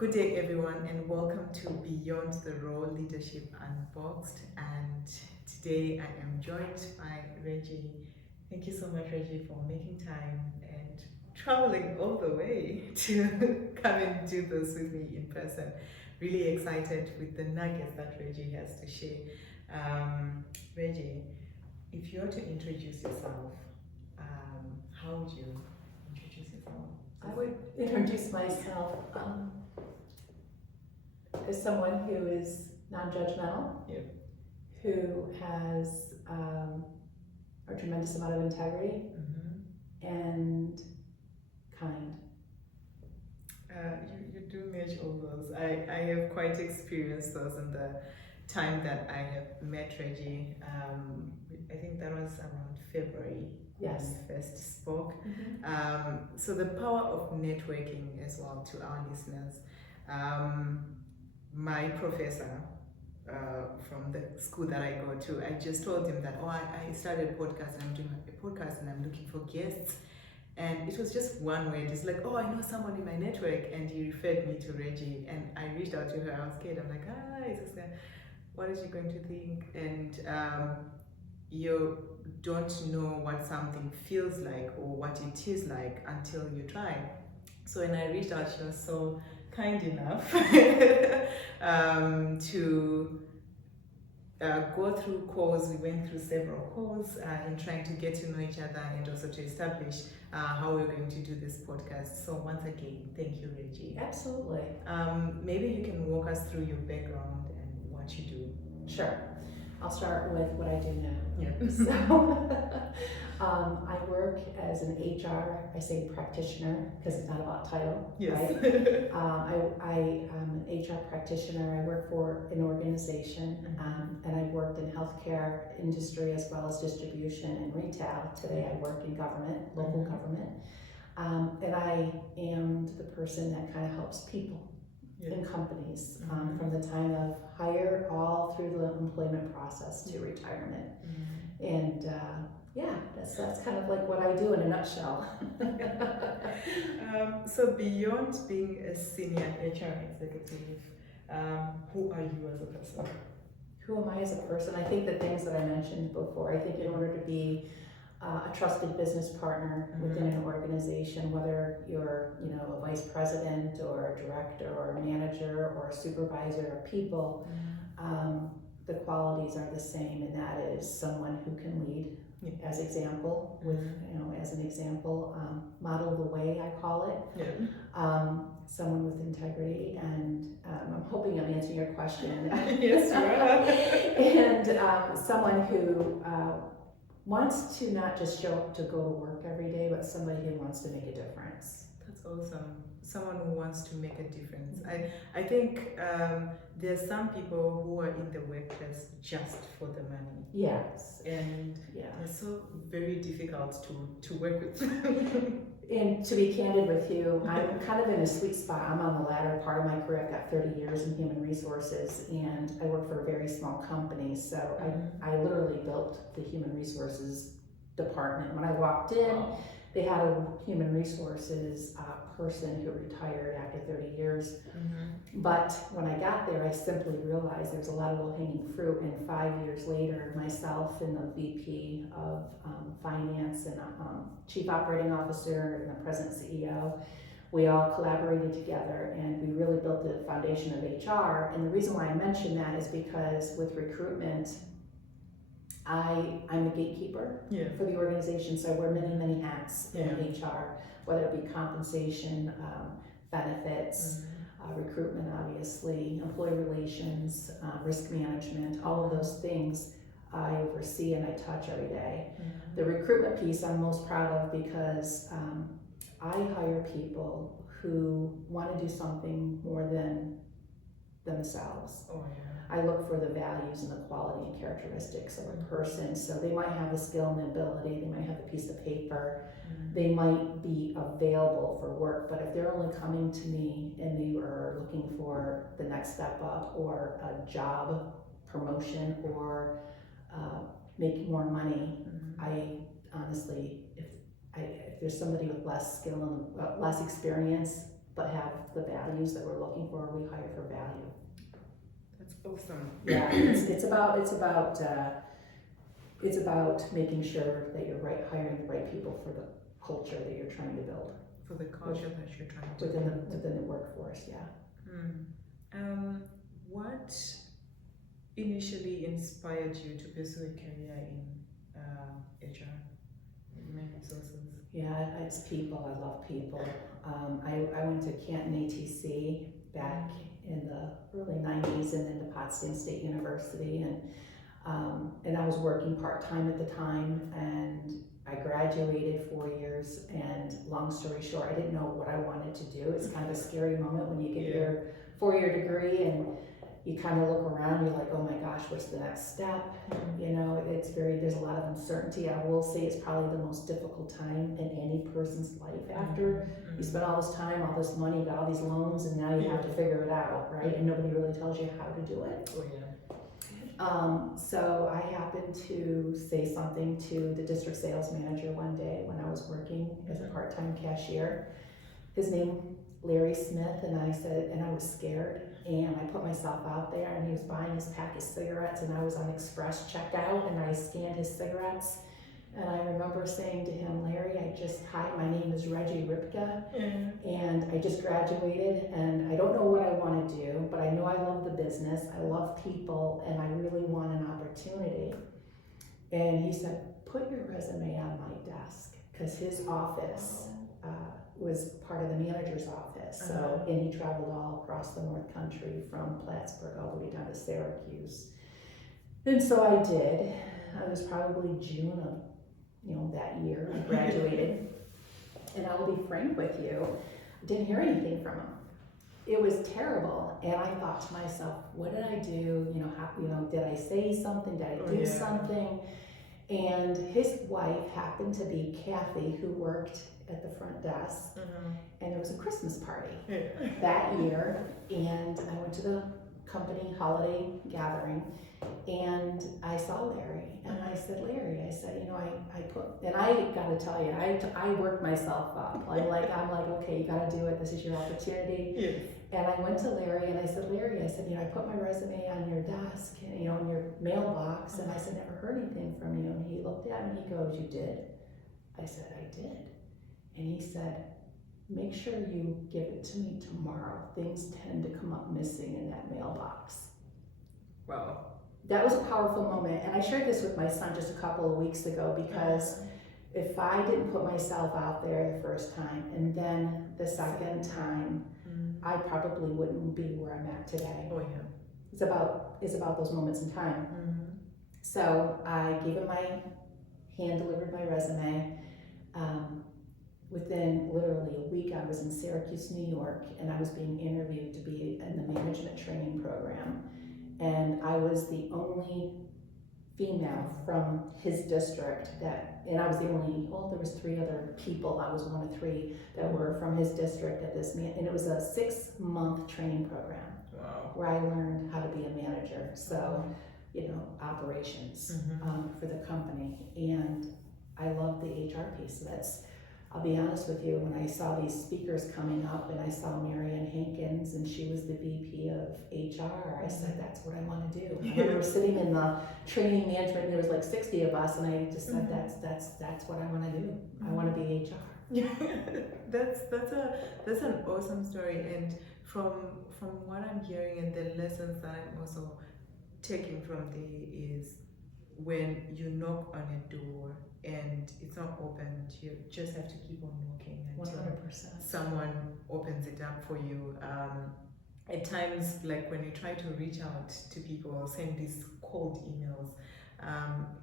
Good day, everyone, and welcome to Beyond the Role Leadership Unboxed. And today I am joined by Reggie. Thank you so much, Reggie, for making time and traveling all the way to come and do this with me in person. Really excited with the nuggets that Reggie has to share. Reggie, if you were to introduce yourself, how would you introduce yourself? I would introduce myself as someone who is non-judgmental, Yeah. who has a tremendous amount of integrity and kind. You do match all those. I have quite experienced those in the time that I have met Reggie. I think that was around February Yes. when we first spoke. So the power of networking as well to our listeners. My professor from the school that I go to, I just told him that, I started a podcast and I'm doing a podcast and I'm looking for guests. And it was just one word. It's like, I know someone in my network, and he referred me to Reggie. And I reached out to her. I was scared. I'm like, what is she going to think? And you don't know what something feels like or what it is like until you try. So when I reached out, she was so kind enough to go through calls. We went through several calls in trying to get to know each other and also to establish how we're going to do this podcast. So once again, thank you, Reggie. Absolutely. Maybe you can walk us through your background and what you do. Sure. I'll start with what I do now. Yeah. So, I work as an HR, I say practitioner because it's not about title, Yes. right? I am an HR practitioner. I work for an organization, and I've worked in healthcare industry as well as distribution and retail. Today I work in government, local government, and I am the person that kind of helps people in companies from the time of hire all through the employment process to retirement. And that's kind of like what I do in a nutshell. So beyond being a senior HR executive, who are you as a person? Who am I as a person? I think the things that I mentioned before. I think in order to be a trusted business partner within an organization, whether you're, a vice president or a director or a manager or a supervisor or people, the qualities are the same, and that is someone who can lead as example with, as an example, model the way, I call it. Someone with integrity, and I'm hoping I'm answering your question. Yes, you are. And someone who wants to not just show up to go to work every day, but somebody who wants to make a difference. That's awesome. Someone who wants to make a difference. I think there's some people who are in the workplace just for the money. Yes. And they're so very difficult to work with. And to be candid with you, I'm kind of in a sweet spot. I'm on the latter part of my career. I've got 30 years in human resources, and I work for a very small company. So I literally built the human resources department. When I walked in, they had a human resources person who retired after 30 years. But when I got there, I simply realized there's a lot of low-hanging fruit. And 5 years later, myself and the VP of Finance and Chief Operating Officer and the President CEO, we all collaborated together and we really built the foundation of HR. And the reason why I mention that is because with recruitment, I'm a gatekeeper for the organization, so I wear many hats in HR, whether it be compensation, benefits, recruitment, obviously, employee relations, risk management, all of those things I oversee and I touch every day. The recruitment piece I'm most proud of because I hire people who want to do something more than themselves. I look for the values and the quality and characteristics of a person. So they might have the skill and the ability, they might have a piece of paper, they might be available for work, but if they're only coming to me and they are looking for the next step up or a job promotion or make more money, I honestly, if there's somebody with less skill and less experience, but have the values that we're looking for. We hire for value. That's awesome. Yeah, it's about making sure that you're hiring the right people for the culture that you're trying to build. For the culture that you're trying to within the workforce, yeah. What initially inspired you to pursue a career in HR, human resources? Yeah, it's people. I love people. I went to Canton ATC back in the early 90s and then to Potsdam State University, and I was working part-time at the time, and I graduated 4 years, and long story short, I didn't know what I wanted to do. It's kind of a scary moment when you get your 4-year degree and you kind of look around, you're like, oh my gosh, what's the next step? You know, there's a lot of uncertainty. I will say it's probably the most difficult time in any person's life after you spend all this time, all this money, got all these loans, and now you have to figure it out, right? And nobody really tells you how to do it. Oh yeah. So I happened to say something to the district sales manager one day when I was working as a part-time cashier. His name, Larry Smith, and I said, and I was scared, and I put myself out there, and he was buying his pack of cigarettes, and I was on express checkout, and I scanned his cigarettes, and I remember saying to him, Larry, hi, my name is Reggie Ripka, and I just graduated, and I don't know what I want to do, but I know I love the business, I love people, and I really want an opportunity. And he said, put your resume on my desk, because his office was part of the manager's office, so, and he traveled all across the North Country from Plattsburgh all the way down to Syracuse. And so I did. I was probably June of that year I graduated, and I will be frank with you, I didn't hear anything from him. It was terrible, and I thought to myself, what did I do? Did I say something? Did I do something? And his wife happened to be Kathy, who worked at the front desk, and there was a Christmas party that year, and I went to the company holiday gathering, and I saw Larry, and I said, Larry, and I gotta tell you, I worked myself up. I'm like, okay, you gotta do it. This is your opportunity. Yes. And I went to Larry, and I said, Larry, I put my resume on your desk, in your mailbox, and I said, never heard anything from you. And he looked at me, he goes, you did? I said, I did. And he said, make sure you give it to me tomorrow. Things tend to come up missing in that mailbox. Wow. That was a powerful moment, and I shared this with my son just a couple of weeks ago, because if I didn't put myself out there the first time and then the second time, I probably wouldn't be where I'm at today. Oh yeah. It's about those moments in time. So I gave him hand-delivered my resume. Within literally a week, I was in Syracuse, New York, and I was being interviewed to be in the management training program. And I was the only female from his district and I was the only, there was 3 other people, I was one of 3 that were from his district at this, and it was a 6-month training program. Wow. Where I learned how to be a manager, so, operations for the company, and I love the HR piece. I'll be honest with you, when I saw these speakers coming up and I saw Marianne Hankins and she was the VP of HR, I said, that's what I want to do. I remember sitting in the training management and there was like 60 of us, and I just said, that's what I want to do. I want to be HR. That's an awesome story, and from what I'm hearing and the lessons that I'm also taking from is when you knock on a door and it's not opened, you just have to keep on knocking until 100%. someone opens it up for you. At times, like when you try to reach out to people, send these cold emails,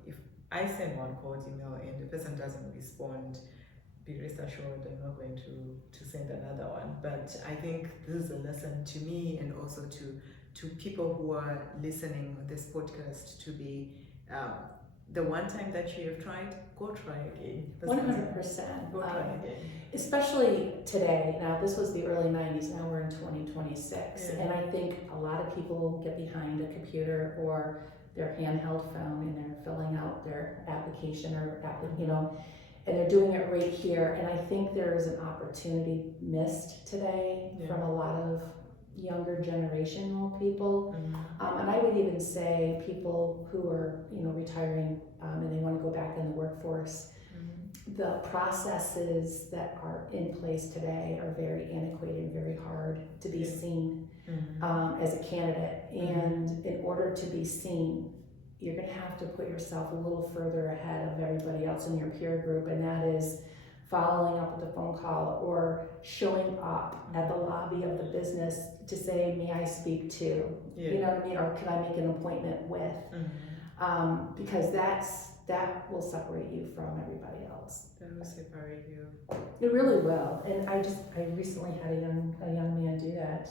if I send one cold email and the person doesn't respond, be rest assured I'm not going to send another one. But I think this is a lesson to me, and also to people who are listening on this podcast, to be the one time that you have tried, go try again. 100%. Go try again. Especially today. Now, this was the early 90s. Now we're in 2026. And I think a lot of people get behind a computer or their handheld phone and they're filling out their application and they're doing it right here. And I think there is an opportunity missed today from a lot of younger generational people. And I would even say people who are, retiring and they want to go back in the workforce. The processes that are in place today are very antiquated and very hard to be seen as a candidate. And in order to be seen, you're going to have to put yourself a little further ahead of everybody else in your peer group, and that is following up with a phone call or showing up at the lobby of the business to say, may I speak to, you know what I mean, or can I make an appointment with, because that will separate you from everybody else. That will separate you. It really will. And I recently had a young man do that.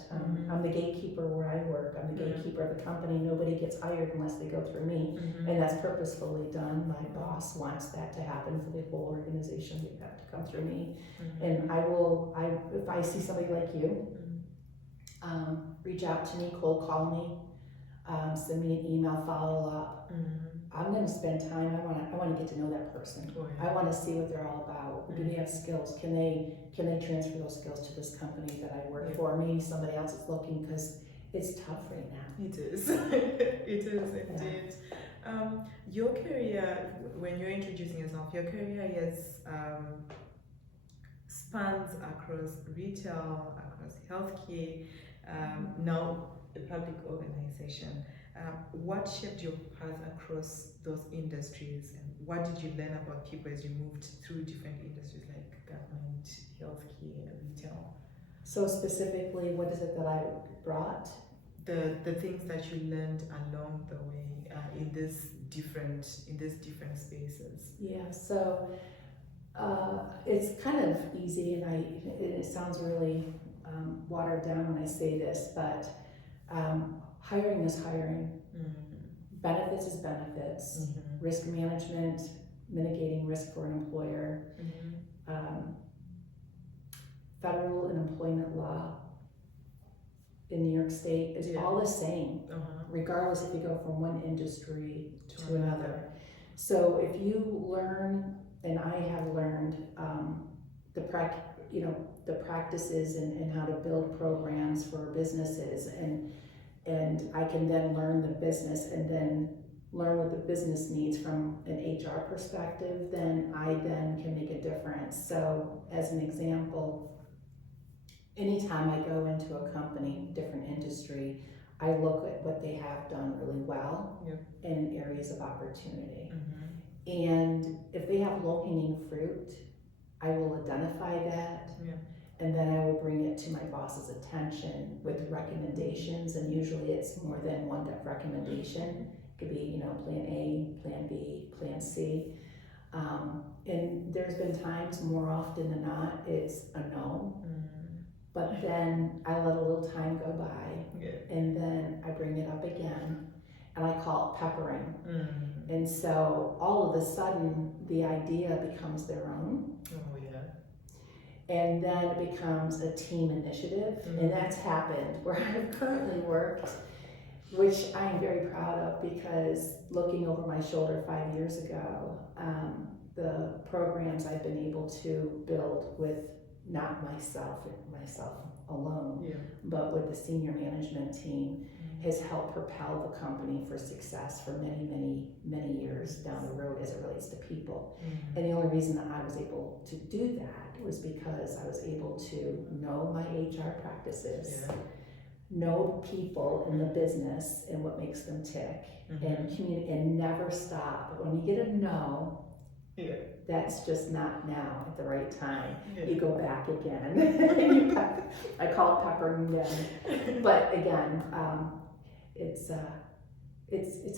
I'm the gatekeeper where I work. I'm the gatekeeper of the company. Nobody gets hired unless they go through me. And that's purposefully done. My boss wants that to happen for the whole organization. They have to come through me. And if I see somebody like you, reach out to me, cold call me, send me an email, follow up. I'm going to spend time. I want to get to know that person. I want to see what they're all about. Do they have skills? Can they transfer those skills to this company that I work for? Maybe somebody else is looking, because it's tough right now. It is. It is indeed. Your career, when you're introducing yourself, your career is spans across retail, across healthcare, now a public organization. What shaped your path across those industries, and what did you learn about people as you moved through different industries like government, healthcare, retail? So specifically, what is it that I brought? The things that you learned along the way in these different spaces. Yeah. So it's kind of easy, and it sounds really watered down when I say this, but hiring is hiring. Benefits is benefits. Risk management, mitigating risk for an employer. Federal and employment law in New York State is all the same, regardless if you go from one industry to another. So if you learn, and I have learned the practices and how to build programs for businesses, and I can then learn the business and then learn what the business needs from an HR perspective, then I can make a difference. So as an example, anytime I go into a company, different industry, I look at what they have done really well in areas of opportunity. And if they have low-hanging fruit, I will identify that. And then I will bring it to my boss's attention with recommendations, and usually it's more than one recommendation. It could be, plan A, plan B, plan C. And there's been times, more often than not, it's a no. But then I let a little time go by, and then I bring it up again, and I call it peppering. And so all of a sudden, the idea becomes their own. And then it becomes a team initiative, and that's happened where I've currently worked, which I am very proud of, because looking over my shoulder 5 years ago, the programs I've been able to build with not myself alone, but with the senior management team, has helped propel the company for success for many years down the road as it relates to people. And the only reason that I was able to do that was because I was able to know my HR practices, know people in the business and what makes them tick, and communicate, and never stop. But when you get a no, that's just not now at the right time. You go back again. I call it peppering again. But again, it's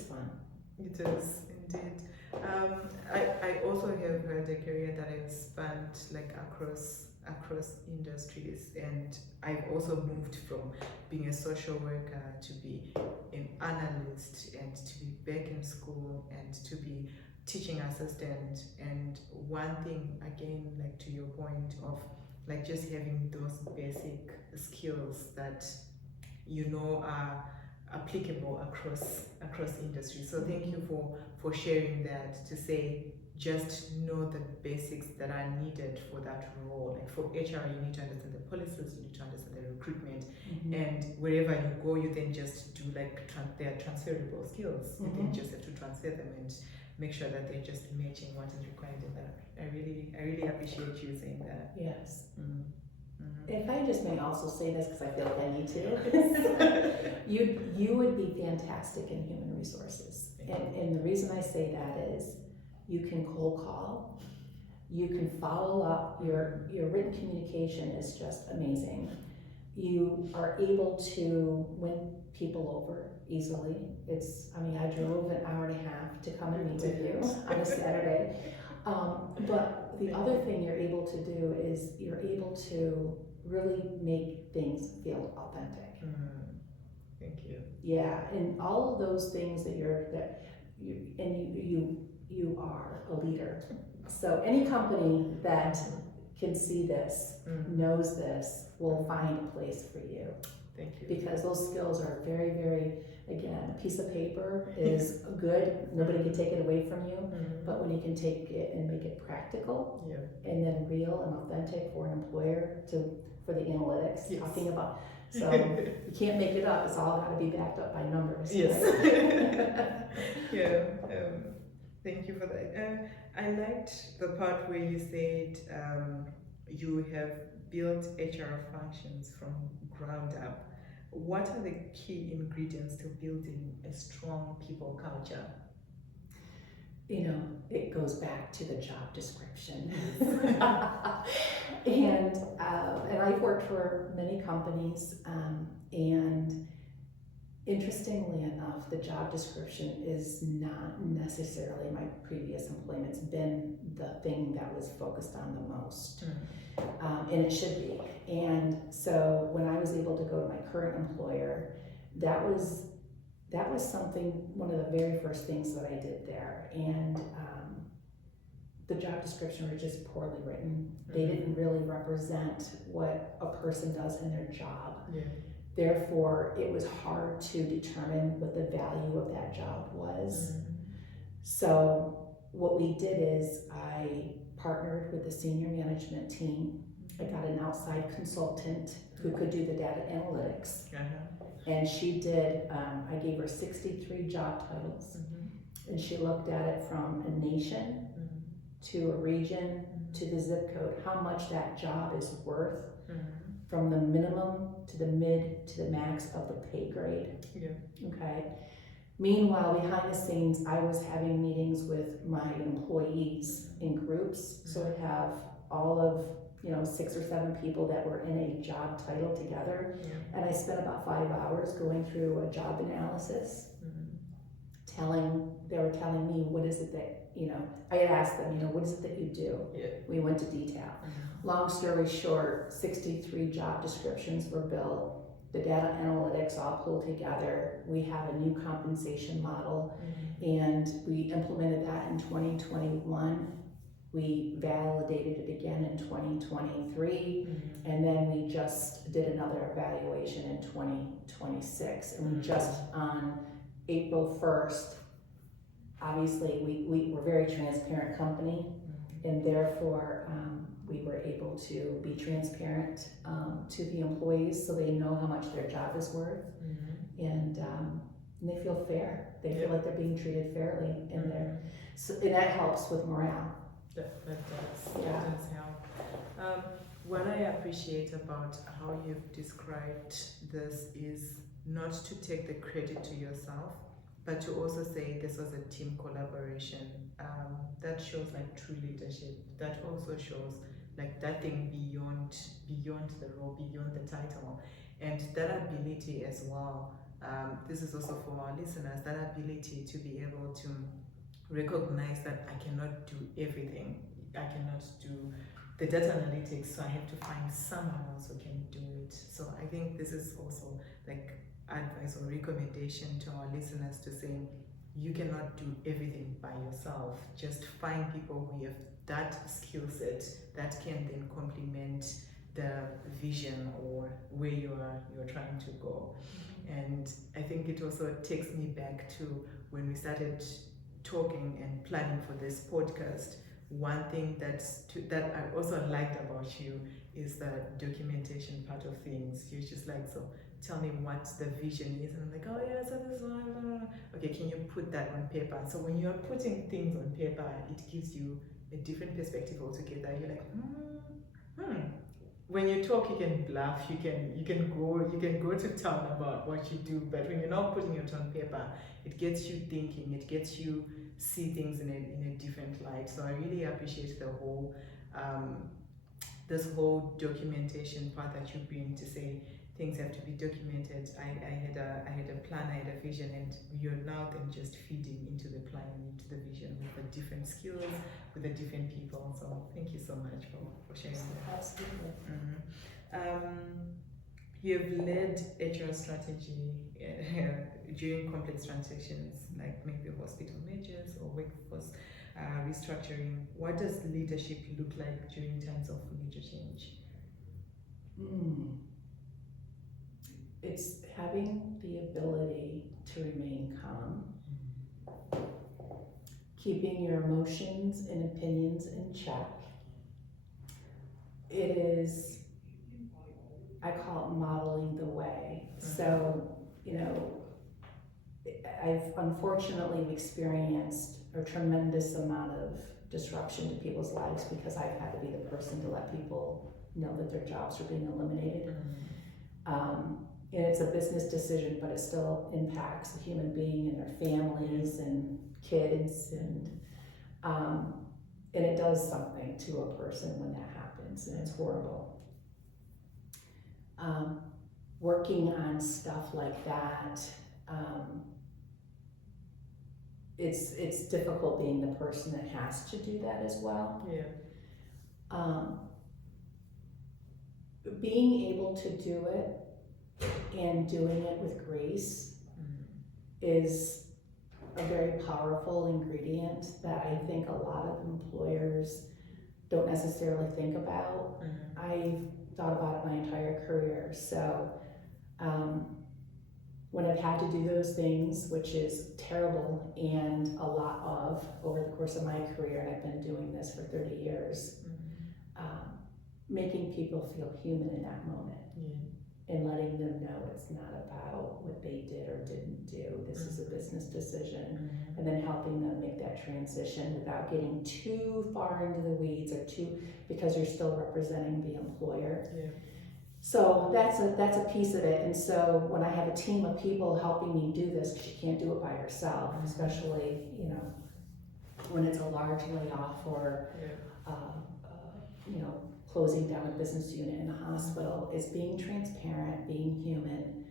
fun. It is indeed. I also have heard a career that has spanned like across industries, and I've also moved from being a social worker to be an analyst, and to be back in school, and to be teaching assistant. And one thing, again, like to your point of like just having those basic skills that are applicable across industries. So thank you for sharing that, to say just know the basics that are needed for that role. Like for HR, you need to understand the policies, you need to understand the recruitment, and wherever you go, you then just do like their transferable skills. You then just have to transfer them and make sure that they're just matching what is required in that. I really appreciate you saying that. Yes. Mm-hmm. If I just may also say this, because I feel like I need to, you would be fantastic in human resources. And the reason I say that is you can cold call, you can follow up, your written communication is just amazing. You are able to win people over easily. I drove an hour and a half to come and meet with you on a Saturday. But the other thing you're able to do is you're able to really make things feel authentic. Thank you. Yeah, and all of those things that you are a leader. So any company that can see this, knows this, will find a place for you. Thank you. Because those skills are very, very, again, a piece of paper is good, nobody can take it away from you, but when you can take it and make it practical, and then real and authentic for an employer for the analytics, talking about, so you can't make it up, it's all got to be backed up by numbers. Yes. Right? Thank you for that. I liked the part where you said you have built HR functions from ground up. What are the key ingredients to building a strong people culture? It goes back to the job description. and I've worked for many companies, and interestingly enough, the job description is not necessarily my previous employment's been the thing that was focused on the most. And it should be. And so when I was able to go to my current employer, that was something, one of the very first things that I did there. And the job description was just poorly written. They didn't really represent what a person does in their job. Therefore, it was hard to determine what the value of that job was. So what we did is I partnered with the senior management team. I got an outside consultant who could do the data analytics. And she did, I gave her 63 job titles. And she looked at it from a nation to a region to the zip code, how much that job is worth, from the minimum to the mid to the max of the pay grade. Okay. Meanwhile, behind the scenes, I was having meetings with my employees in groups. So I'd have all of 6 or 7 people that were in a job title together. And I spent about 5 hours going through a job analysis, they were telling me, what is it that, I had asked them, what is it that you do? We went to detail. Long story short, 63 job descriptions were built. The data analytics all pulled together. We have a new compensation model, and we implemented that in 2021. We validated it again in 2023, and then we just did another evaluation in 2026. And we just on April 1st, obviously we're a very transparent company, and therefore we were able to be transparent to the employees so they know how much their job is worth, and they feel fair. They feel like they're being treated fairly, and and that helps with morale. That does help. What I appreciate about how you've described this is not to take the credit to yourself, but to also say this was a team collaboration. That shows like true leadership. That also shows like that thing beyond the role, beyond the title, and that ability as well. This is also for our listeners, that ability to be able to recognize that I cannot do everything. I cannot do the data analytics, so I have to find someone else who can do it. So I think this is also like advice or recommendation to our listeners to say, you cannot do everything by yourself. Just find people who have that skill set that can then complement the vision or where you're trying to go. And I think it also takes me back to when we started talking and planning for this podcast, one thing that I also liked about you is the documentation part of things. You're just like, so tell me what the vision is, and I'm like, oh yeah, so this one, blah, blah, blah. Okay, can you put that on paper? So when you're putting things on paper, it gives you a different perspective altogether. You're like, when you talk, you can bluff, you can go to town about what you do, but when you're not putting it on paper, it gets you thinking, it gets you see things in a different light. So I really appreciate the whole this whole documentation part that you bring to say things have to be documented. I had a plan, I had a vision, and you're now then just feeding into the plan and into the vision with the different skills, with the different people. So thank you so much for sharing that. Absolutely. You've led HR strategy during complex transactions like maybe hospital mergers or workforce restructuring. What does leadership look like during times of major change? It's having the ability to remain calm, keeping your emotions and opinions in check. It is, I call it modeling the way. So, I've unfortunately experienced a tremendous amount of disruption to people's lives because I've had to be the person to let people know that their jobs are being eliminated. And it's a business decision, but it still impacts a human being and their families and kids, and it does something to a person when that happens, and it's horrible. Working on stuff like that, it's difficult being the person that has to do that as well. Being able to do it and doing it with grace is a very powerful ingredient that I think a lot of employers don't necessarily think about. I've thought about it my entire career. So when I've had to do those things, which is terrible and a lot of over the course of my career, and I've been doing this for 30 years, making people feel human in that moment. And letting them know it's not about what they did or didn't do. This is a business decision. And then helping them make that transition without getting too far into the weeds because you're still representing the employer. So that's a piece of it. And so when I have a team of people helping me do this, because you can't do it by yourself, especially, when it's a large layoff or, closing down a business unit in a hospital, is being transparent, being human,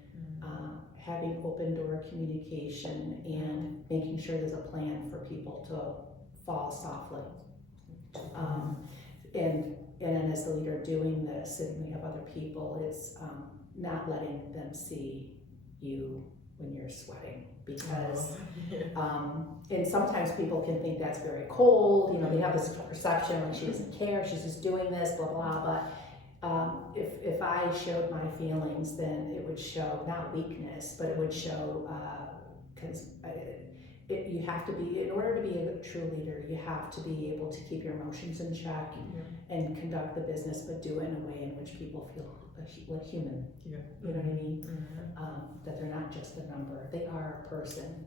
having open door communication, and making sure there's a plan for people to fall softly. And then as the leader doing this, and we have other people, it's not letting them see you when you're sweating, because and sometimes people can think that's very cold, they have this perception like she doesn't care, she's just doing this, blah blah, but if I showed my feelings, then it would show not weakness, but it would show because you have to be, in order to be a true leader, you have to be able to keep your emotions in check and conduct the business, but do it in a way in which people feel like human. You know what I mean? That they're not just a number, they are a person.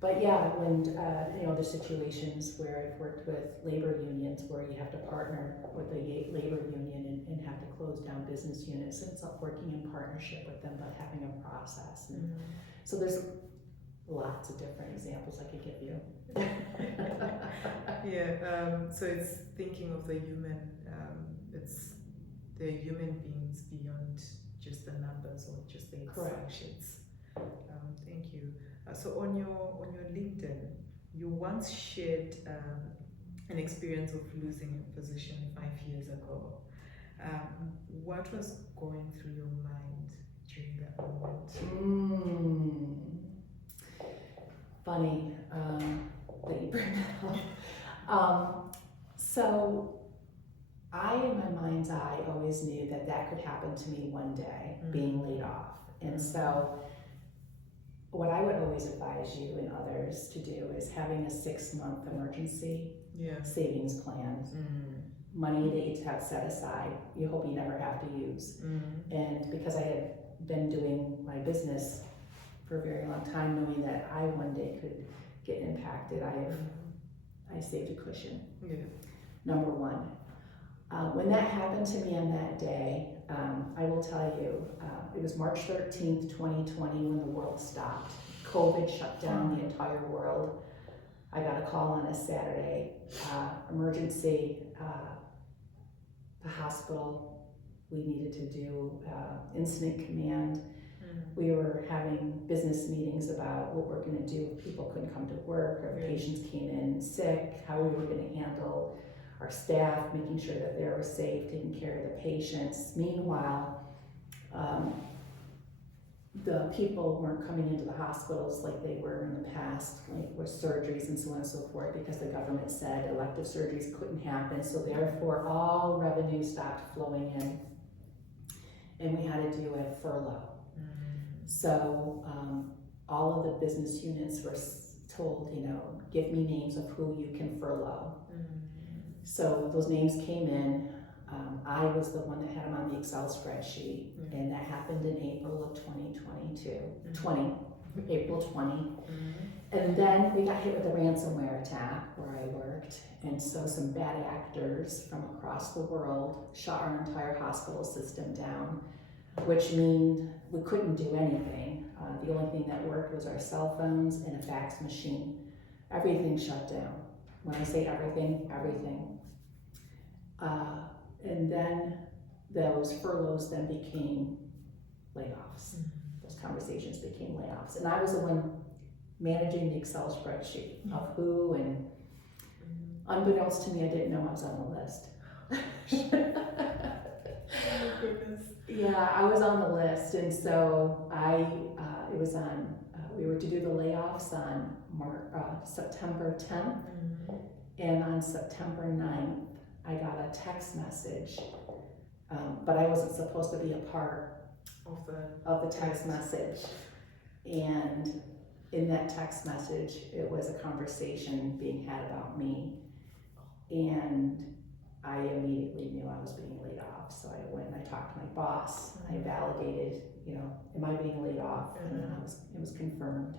But yeah, when the situations where I've worked with labor unions where you have to partner with a labor union and have to close down business units, and it's not working in partnership with them, but having a process. And so there's lots of different examples I could give you. So it's thinking of the human, it's the human beings beyond just the numbers or just the functions. Thank you. So on your LinkedIn, you once shared an experience of losing a position 5 years ago. What was going through your mind during that moment? Funny that you bring that up. So I, in my mind's eye, always knew that could happen to me one day, being laid off. And so what I would always advise you and others to do is having a 6-month emergency savings plan. Money that you have set aside, you hope you never have to use. And because I had been doing my business for a very long time, knowing that I one day could get impacted, I saved a cushion. Number one. When that happened to me on that day, I will tell you, it was March 13th, 2020 when the world stopped. COVID shut down the entire world. I got a call on a Saturday, emergency, the hospital, we needed to do incident command. We were having business meetings about what we're gonna do if people couldn't come to work, or patients came in sick, how we were gonna handle our staff, making sure that they were safe, taking care of the patients. Meanwhile, the people weren't coming into the hospitals like they were in the past, like with surgeries and so on and so forth, because the government said elective surgeries couldn't happen, so therefore all revenue stopped flowing in, and we had to do a furlough. So all of the business units were told, give me names of who you can furlough. So those names came in. I was the one that had them on the Excel spreadsheet, and that happened in April of 2022, April 20. And then we got hit with a ransomware attack where I worked, and so some bad actors from across the world shut our entire hospital system down, which means we couldn't do anything. The only thing that worked was our cell phones and a fax machine. Everything shut down. When I say everything, everything. And then those furloughs then became layoffs. Those conversations became layoffs. And I was the one managing the Excel spreadsheet of who, and unbeknownst to me, I didn't know I was on the list. Yeah, I was on the list, and so it was on, we were to do the layoffs on September 10th, and on September 9th, I got a text message, but I wasn't supposed to be a part of the text message. And in that text message, it was a conversation being had about me, and I immediately knew I was being laid off. So I went and I talked to my boss. I validated, am I being laid off? And then it was confirmed.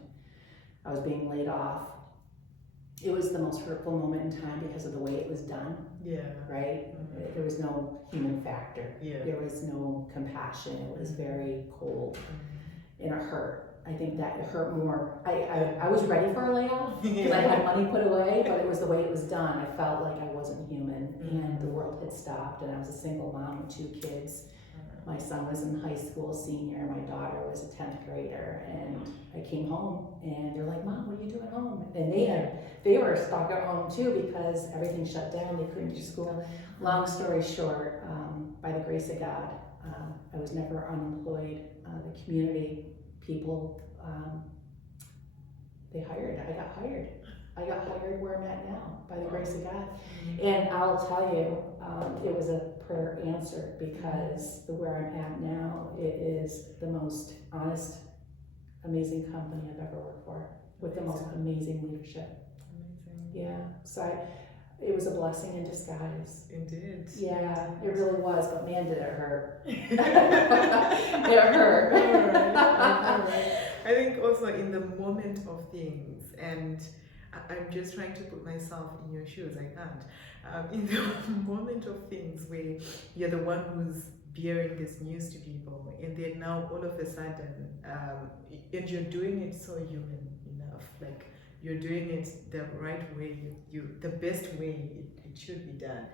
I was being laid off. It was the most hurtful moment in time because of the way it was done. Right? There was no human factor. There was no compassion. It was very cold, and it hurt. I think that it hurt more. I was ready for a layoff because I had money put away, but it was the way it was done. I felt like I wasn't human, and the world had stopped, and I was a single mom with 2 kids. My son was in high school, senior, my daughter was a 10th grader, and I came home, and they're like, Mom, what are you doing home? And they were stuck at home too because everything shut down, they couldn't do school. Long story short, by the grace of God, I was never unemployed. The community people, I got hired. I got hired where I'm at now, by the grace of God. And I'll tell you, it was a prayer answered, because where I'm at now, it is the most honest, amazing company I've ever worked for, with the most amazing leadership. Yeah, so it was a blessing in disguise. Indeed. Yeah, it really was, but man, did it hurt. It hurt. I think also in the moment of things, and I'm just trying to put myself in your shoes, I can't. In the moment of things where you're the one who's bearing this news to people, and then now all of a sudden, and you're doing it so human enough, like you're doing it the right way, the best way it should be done,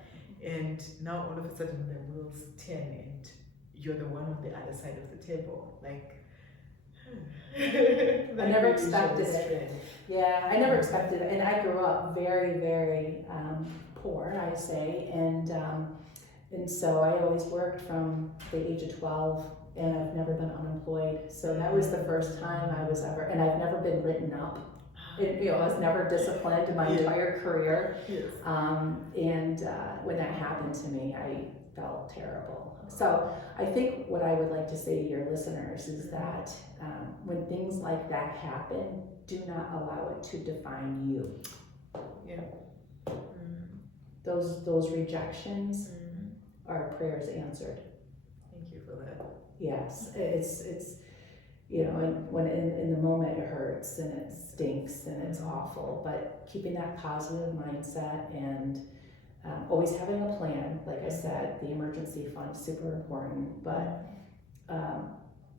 and now all of a sudden the wheels turn and you're the one on the other side of the table, like. I never expected it. Yeah, I never expected it, and I grew up very, very poor, I'd say, and so I always worked from the age of 12, and I've never been unemployed. So that was the first time I was ever, and I've never been written up I was never disciplined in my entire career. Yes. And when that happened to me, I felt terrible. So I think what I would like to say to your listeners is that when things like that happen, do not allow it to define you. Yeah. Those rejections are prayers answered. Thank you for that. Yes, it's and when in the moment it hurts and it stinks and it's awful, but keeping that positive mindset and always having a plan, like I said, the emergency fund is super important, but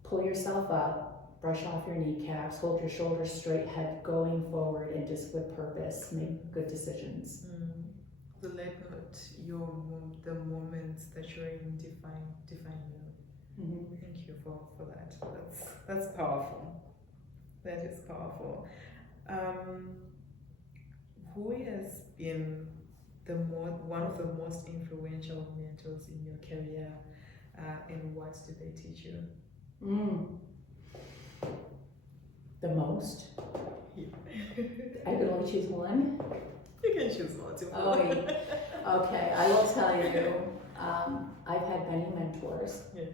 pull yourself up, brush off your kneecaps, hold your shoulders straight, head going forward, and just with purpose, make good decisions. So let not the moments that you're in define you. Thank you for that. That's powerful. That is powerful. Who has been one of the most influential mentors in your career, and what did they teach you? The most? Yeah. I can only choose one? You can choose multiple. Okay, I will tell you, I've had many mentors. Yeah.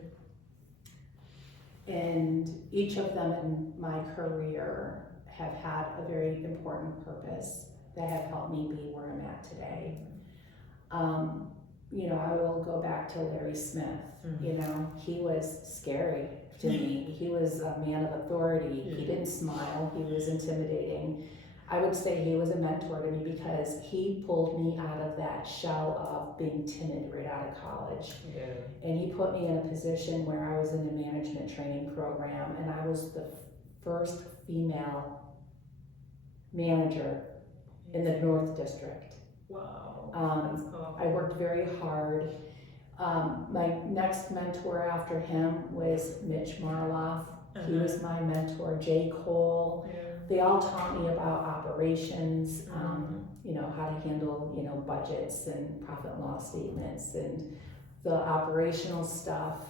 And each of them in my career have had a very important purpose that have helped me be where I'm at today. I will go back to Larry Smith. He was scary to me. He was a man of authority. He didn't smile. He was intimidating. I would say he was a mentor to me because he pulled me out of that shell of being timid right out of college. Yeah. And he put me in a position where I was in a management training program, and I was the first female manager in the North District. Wow. That's powerful. I worked very hard. My next mentor after him was Mitch Marloff. He was my mentor. Jay Cole. Yeah. They all taught me about operations, how to handle, budgets and profit and loss statements and the operational stuff.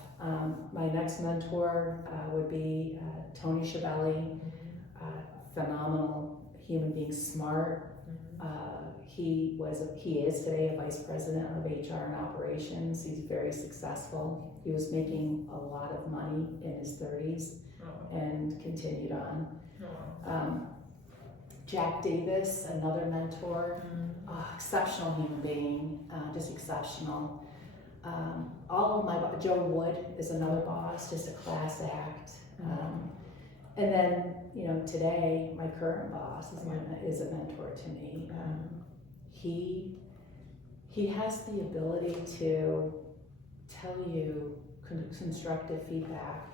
My next mentor would be Tony Schiavelli, phenomenal human being, smart. He is today a vice president of HR and operations. He's very successful. He was making a lot of money in his 30s and continued on. Jack Davis, another mentor, exceptional human being, just exceptional. All of Joe Wood is another boss, just a class act. And then, today my current boss is a mentor to me. He has the ability to tell you constructive feedback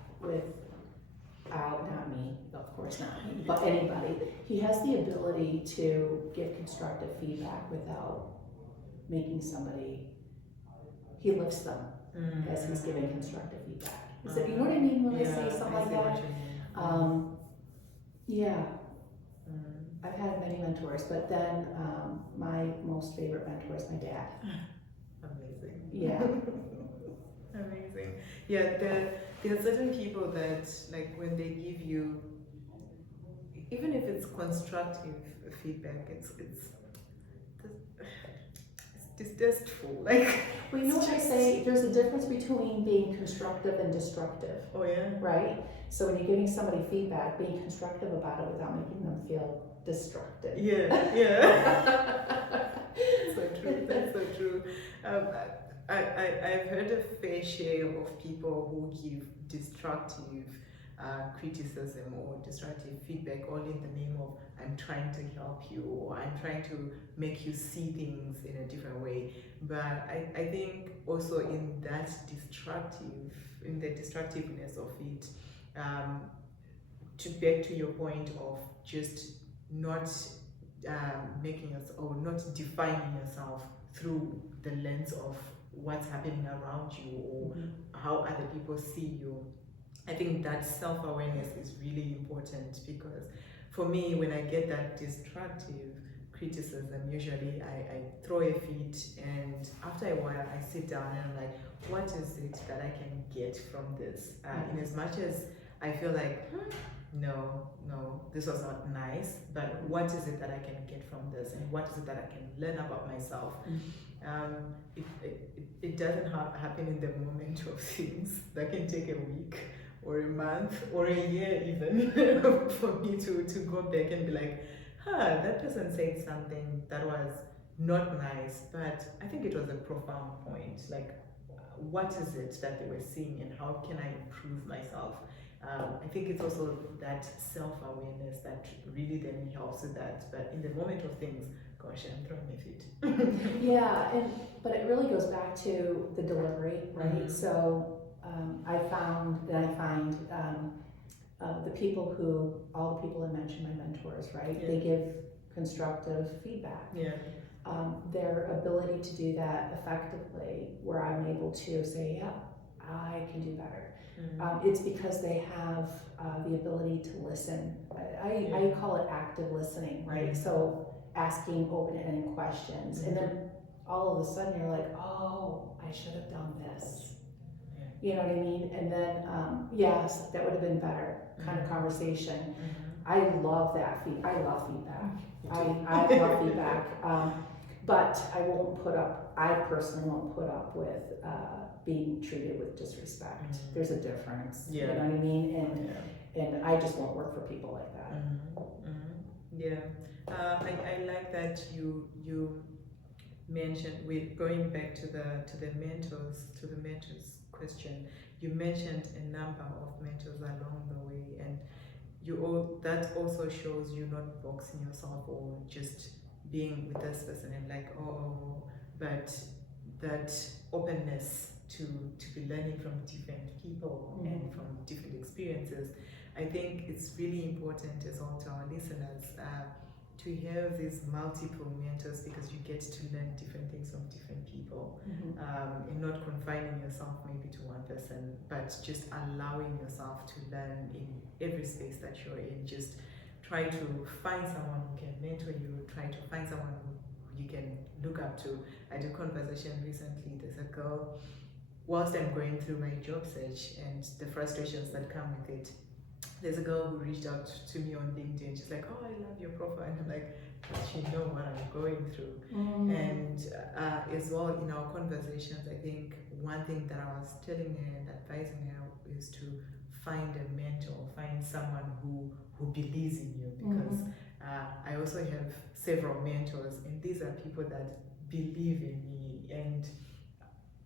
not me, of course not me, but anybody. He has the ability to give constructive feedback without making somebody, he lifts them as he's giving constructive feedback. You know what I mean when I say something like that? I've had many mentors, but then my most favorite mentor is my dad. Amazing. Yeah. Amazing. Yeah, there are certain people that, like, when they give you, even if it's constructive feedback, it's distasteful. Like, well, you know what I say? There's a difference between being constructive and destructive. Oh yeah. Right. So when you're giving somebody feedback, being constructive about it without making them feel destructive. Yeah. So true. That's so true. I've heard a fair share of people who give destructive criticism or destructive feedback all in the name of I'm trying to help you or I'm trying to make you see things in a different way. But I think also in the destructiveness of it, to back to your point of just not making us or not defining yourself through the lens of what's happening around you or how other people see you. I think that self-awareness is really important because for me, when I get that destructive criticism, usually I throw a fit, and after a while I sit down and I'm like, what is it that I can get from this? In as much as I feel like no, this was not nice, but what is it that I can get from this, and what is it that I can learn about myself? It doesn't happen in the moment of things. That can take a week or a month or a year even for me to go back and be like, that person said something that was not nice, but I think it was a profound point. Like, what is it that they were seeing, and how can I improve myself? I think it's also that self-awareness that really then helps with that. But in the moment of things, gosh, I'm throwing my feet. Yeah, but it really goes back to the delivery, right? Mhm. So I find the people all the people I mentioned, my mentors, right? Yeah. They give constructive feedback. Yeah. Their ability to do that effectively, where I'm able to say, yeah, I can do better. It's because they have the ability to listen. I call it active listening, right? So asking open-ended questions, and then all of a sudden you're like, oh, I should have done this. You know what I mean? And then, yes, that would have been better kind of conversation. I love that I love feedback. I love feedback. But I personally won't put up with being treated with disrespect. There's a difference. Yeah. You know what I mean? And I just won't work for people like that. Yeah. I like that you mentioned, we're going back to the mentors question. You mentioned a number of mentors along the way, and that also shows you not boxing yourself or just being with this person and like, but that openness to be learning from different people and from different experiences. I think it's really important as well to our listeners to have these multiple mentors, because you get to learn different things from different people, and not confining yourself maybe to one person, but just allowing yourself to learn in every space that you're in. Just try to find someone who can mentor you, try to find someone who you can look up to. I had a conversation recently, there's a girl, whilst I'm going through my job search and the frustrations that come with it, there's a girl who reached out to me on LinkedIn. She's like, I love your profile. And I'm like, does she know what I'm going through? And as well, in our conversations, I think one thing that I was telling her and advising her is to find a mentor, find someone who believes in you, because I also have several mentors, and these are people that believe in me. And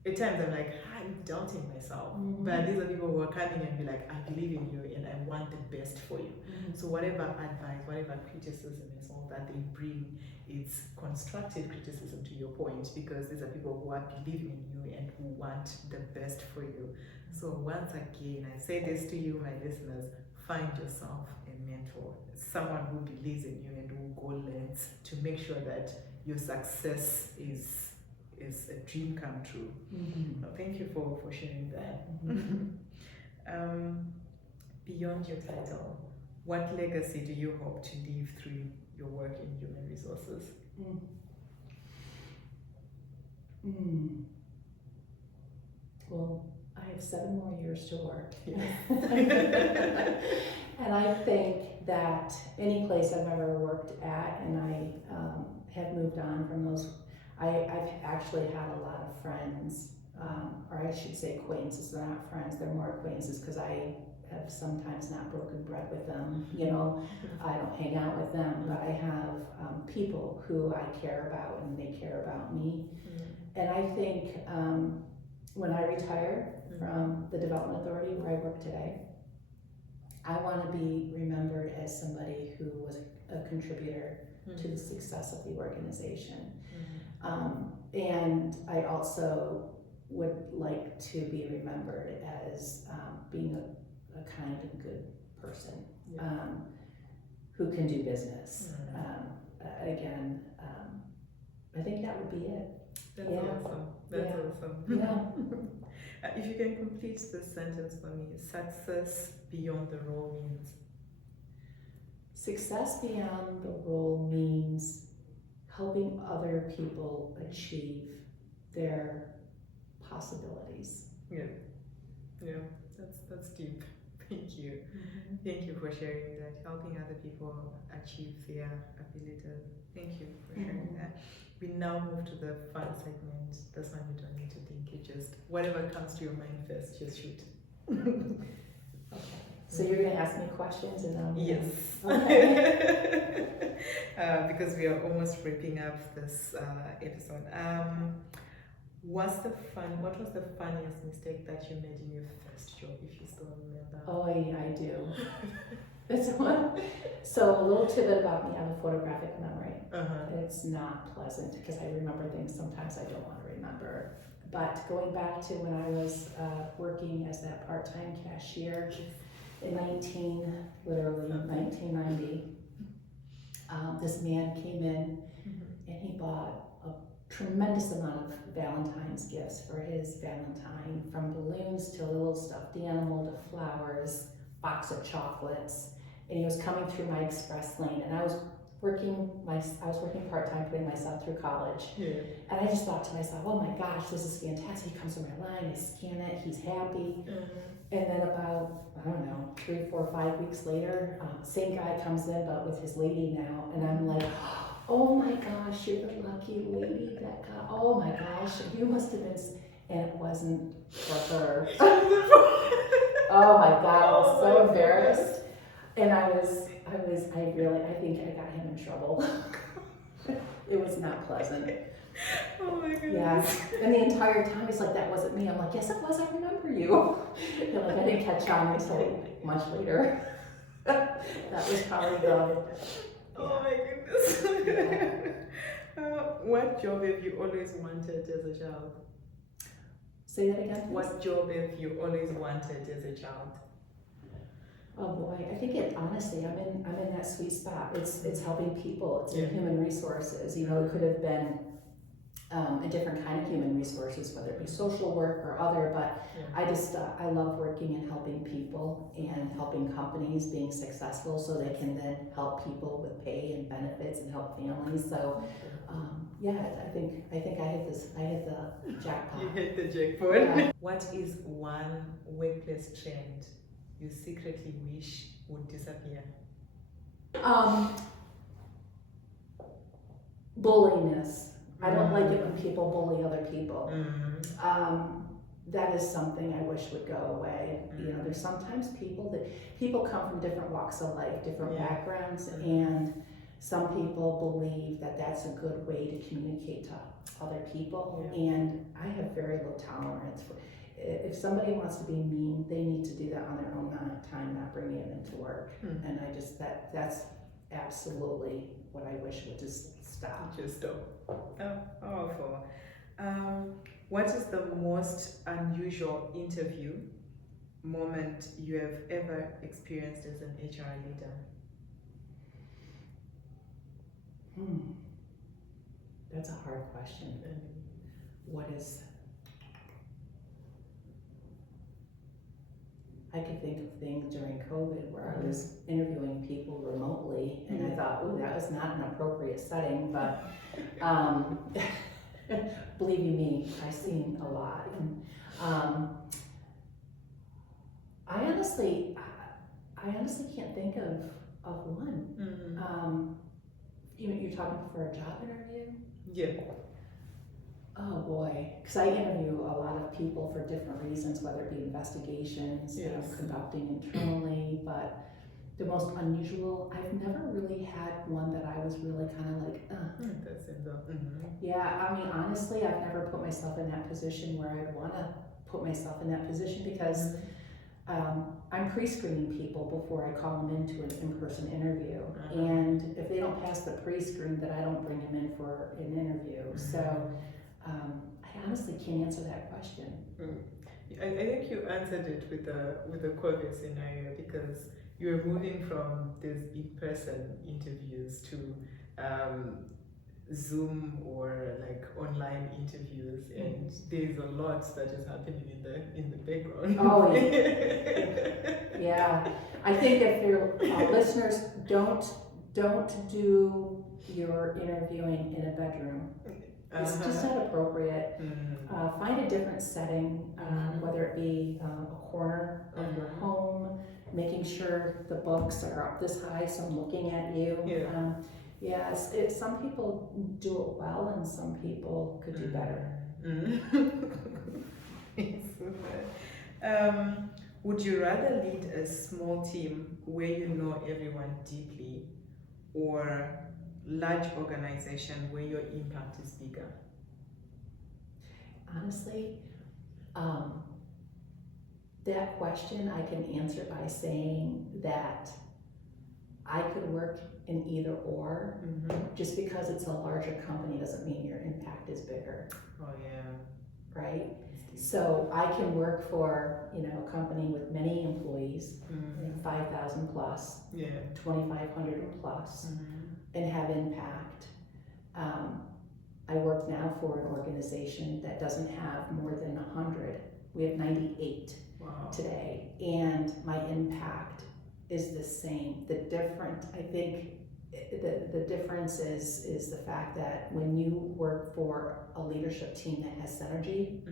at times I'm like, I'm doubting myself, but these are people who are coming and be like, I believe in you and I want the best for you. So whatever advice, whatever criticism is all that they bring, it's constructive criticism, to your point, because these are people who are believing in you and who want the best for you. So once again, I say this to you, my listeners, find yourself a mentor, someone who believes in you and who go lengths to make sure that your success is a dream come true. Thank you for sharing that. Beyond your title, what legacy do you hope to leave through your work in human resources? Well, I have 7 more years to work. Yes. And I think that any place I've ever worked at, and I have moved on from those, I've actually had a lot of friends, or I should say acquaintances. They're not friends, they're more acquaintances, because I have sometimes not broken bread with them, you know. I don't hang out with them, but I have people who I care about and they care about me. And I think when I retire from the Development Authority where I work today, I want to be remembered as somebody who was a contributor to the success of the organization. And I also would like to be remembered as being a kind and good person who can do business. Again, I think that would be it. That's awesome. That's awesome. Yeah. If you can complete this sentence for me, success beyond the role means? Success beyond the role means helping other people achieve their possibilities. Yeah, that's deep. Thank you. Thank you for sharing that, helping other people achieve their abilities. Thank you for sharing that. We now move to the fun segment. This one you don't need to think, you just, whatever comes to your mind first, just shoot. Okay. So you're going to ask me questions and then Yes. Okay. Because we are almost wrapping up this episode. What was the funniest mistake that you made in your first job, if you still remember? Oh, yeah, I do. This one. So a little tidbit about me, I have a photographic memory. It's not pleasant because I remember things sometimes I don't want to remember. But going back to when I was working as that part-time cashier in 1990, this man came in and he bought a tremendous amount of Valentine's gifts for his Valentine, from balloons to a little stuffed animal to flowers, box of chocolates, and he was coming through my express lane, and I was working part-time, putting myself through college. Yeah. And I just thought to myself, oh my gosh, this is fantastic. He comes to my line, I scan it, he's happy. And then about, I don't know, 3, 4, 5 weeks later, same guy comes in, but with his lady now, and I'm like, oh my gosh, you're the lucky lady that got, oh my gosh, you must have been, and it wasn't for her. Oh my God, I was so embarrassed. And I think I got him in trouble. It was not pleasant. Oh my goodness. Yeah, and the entire time he's like, that wasn't me. I'm like, yes it was, I remember you. And like, I didn't catch on until much later. That was probably the... Oh my goodness. What job have you always wanted as a child? Say that again, please. What job have you always wanted as a child? Oh boy, I think honestly, I'm in that sweet spot. It's helping people. It's in human resources. You know, it could have been a different kind of human resources, whether it be social work or other, but I love working and helping people and helping companies being successful so they can then help people with pay and benefits and help families. So I think I hit the jackpot. You hit the jackpot. Yeah. What is one workplace trend you secretly wish would disappear? Bulliness. I don't like it when people bully other people. That is something I wish would go away. You know, there's sometimes people come from different walks of life, different backgrounds, and some people believe that that's a good way to communicate to other people, and I have very low tolerance for. If somebody wants to be mean, they need to do that on their own time, not bringing it into work. And I just, that's absolutely what I wish would just stop. Just stop. Oh, awful. What is the most unusual interview moment you have ever experienced as an HR leader? That's a hard question. I could think of things during COVID where I was interviewing people remotely, and I thought, ooh, that was not an appropriate setting, but believe you me, I've seen a lot. And I honestly can't think of one. You're talking for a job interview? Yeah. Oh boy, because I interview a lot of people for different reasons, whether it be investigations that I'm conducting internally, but the most unusual, I've never really had one that I was really kind of like, That's it. Yeah, I mean, honestly, I've never put myself in that position where I'd want to put myself in that position because I'm pre-screening people before I call them into an in-person interview. And if they don't pass the pre-screen, then I don't bring them in for an interview. So I honestly can't answer that question. I think you answered it with the COVID scenario, because you're moving from these in-person interviews to Zoom or like online interviews, and there's a lot that is happening in the background. Oh yeah. I think if your listeners don't do your interviewing in a bedroom. It's just not appropriate. Find a different setting, whether it be a corner of your home, making sure the books are up this high, so I'm looking at you. Yeah. Yes, some people do it well, and some people could do better. Would you rather lead a small team where you know everyone deeply, or large organization where your impact is bigger? Honestly, that question I can answer by saying that I could work in either or. Just because it's a larger company doesn't mean your impact is bigger. Oh yeah. Right? So I can work for, a company with many employees, 5,000 plus, 2,500 plus, and have impact. I work now for an organization that doesn't have more than 100. We have 98 today, and my impact is the same. I think the difference is the fact that when you work for a leadership team that has synergy,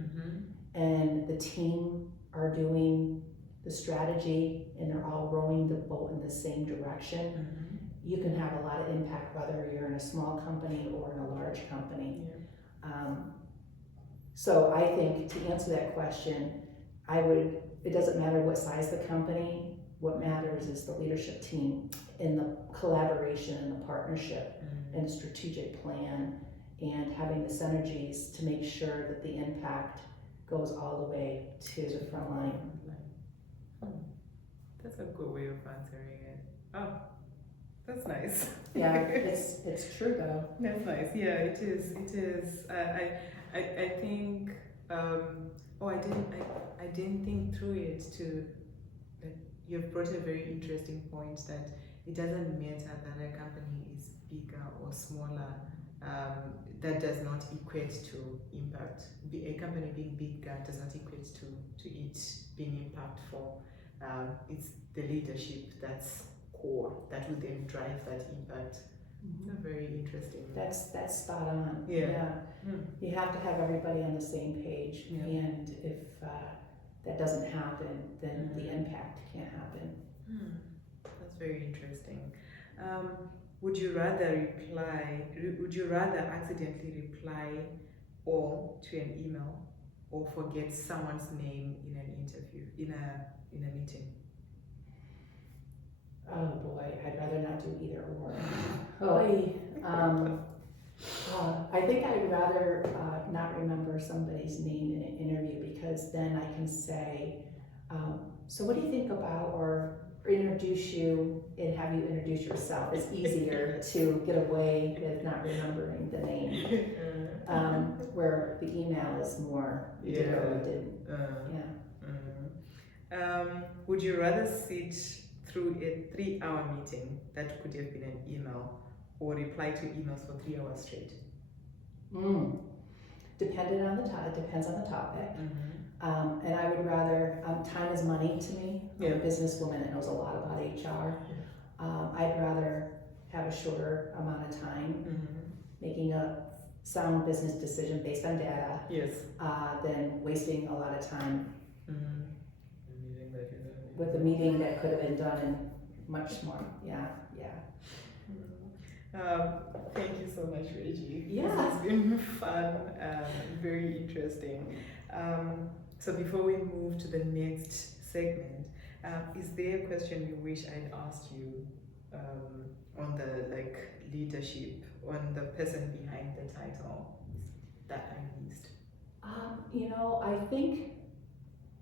and the team are doing the strategy and they're all rowing the boat in the same direction, you can have a lot of impact whether you're in a small company or in a large company. So I think to answer that question, it doesn't matter what size the company, what matters is the leadership team and the collaboration and the partnership and strategic plan and having the synergies to make sure that the impact goes all the way to the front line. That's a good way of answering it. Oh, that's nice. Yeah, it's true though. That's nice. Yeah, it is. It is. I think. I didn't think through it. You've brought a very interesting point that it doesn't matter that a company is bigger or smaller. That does not equate to impact. A company being bigger does not equate to it being impactful. It's the leadership that's core that will then drive that impact. Very interesting. That's spot on. Yeah. You have to have everybody on the same page, and if that doesn't happen, then the impact can't happen. That's very interesting. Would you rather accidentally reply all to an email, or forget someone's name in an interview, in a meeting? Oh boy, I'd rather not do either or. I think I'd rather not remember somebody's name in an interview, because then I can say, so what do you think about, or introduce you and have you introduce yourself. It's easier to get away with not remembering the name. Where the email is more, you did or you didn't. Would you rather sit through a 3-hour meeting that could have been an email, or reply to emails for 3 hours straight? Depends on the topic. And I would rather, time is money to me. I'm a businesswoman that knows a lot about HR. I'd rather have a shorter amount of time making a sound business decision based on data than wasting a lot of time with a meeting that could have been done in much more. Thank you so much, Reggie. Yeah. This has been fun, very interesting. So before we move to the next segment, is there a question you wish I'd asked you on the leadership, on the person behind the title that I missed? I think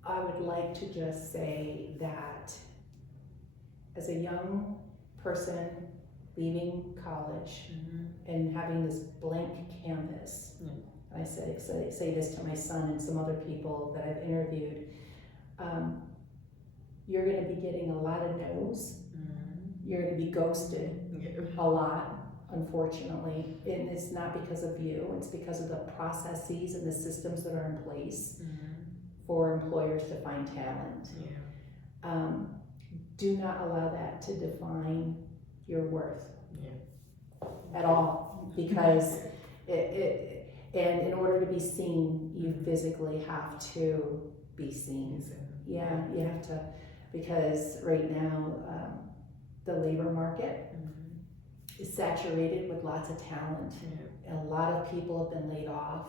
I would like to just say that as a young person leaving college and having this blank canvas, I say this to my son and some other people that I've interviewed, you're going to be getting a lot of no's. You're going to be ghosted a lot, unfortunately, and it's not because of you, it's because of the processes and the systems that are in place for employers to find talent. Do not allow that to define your worth at all, because and in order to be seen, you physically have to be seen. You have to. because right now the labor market is saturated with lots of talent. Yeah. And a lot of people have been laid off,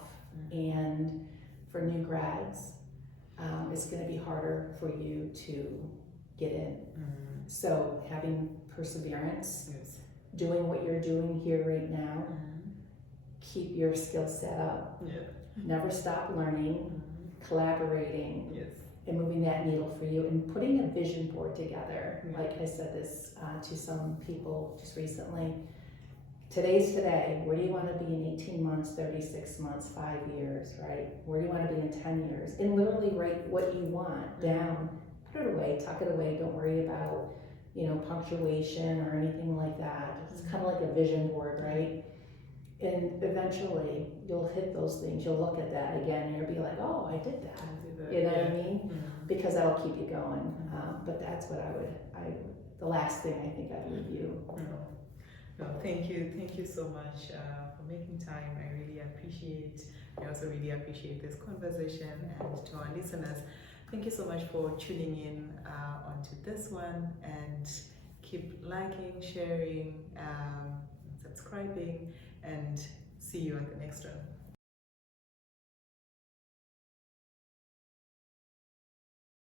and for new grads, it's going to be harder for you to get in. So having perseverance, Yes. doing what you're doing here right now, keep your skill set up, Yeah. never stop learning, collaborating, Yes. and moving that needle for you, and putting a vision board together. Yeah. Like I said this to some people just recently. Today's today. Where do you want to be in 18 months, 36 months, 5 years, right? Where do you want to be in 10 years? And literally write what you want down. Put it away, tuck it away. Don't worry about, punctuation or anything like that. It's kind of like a vision board, right? And eventually you'll hit those things. You'll look at that again and you'll be like, oh, I did that. You know what I mean? Because that'll keep you going. But that's what the last thing I think I'd leave you. No, thank you so much for making time. I really appreciate. I also really appreciate this conversation, and to our listeners, thank you so much for tuning in onto this one, and keep liking, sharing, subscribing, and see you on the next one.